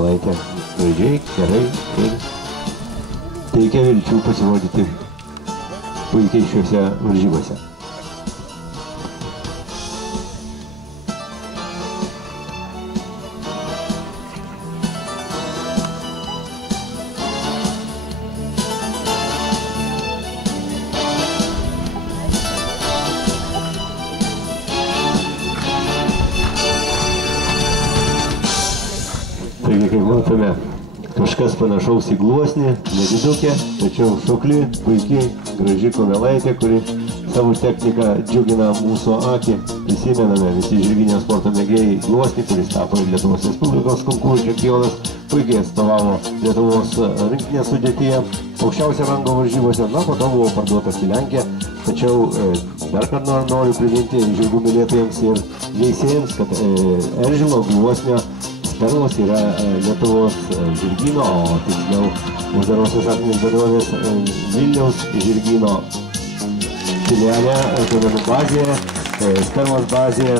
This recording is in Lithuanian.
Kumelaitė gražiai, gerai ir teikia vilčių pasirodyti puikiai šiuose varžybose. Taigi, kaip matome, kažkas panašaus į gluosnį, nedidukė, tačiau šokli, puikiai, graži Kumelaitė, kuri savo techniką džiugina mūsų akį. Prisimename visi žirginio sporto mėgėjai gluosnį, kuris tapo ir Lietuvos Respublikos konkursų čempionas, puikiai atstovavo Lietuvos rinktinės sudėtyje, aukščiausio rango varžybose, na, po to buvo parduotas į Lenkiją, tačiau dar kartą noriu priminti žirgų mylėtojams ir veisėjams, kad Eržilo gluosnio spermos yra Lietuvos žirgyno, o tiksliau uždarosios akcinės bendrovės Vilniaus žirgyno filiale, duomenų bazėje, spermos bazėje.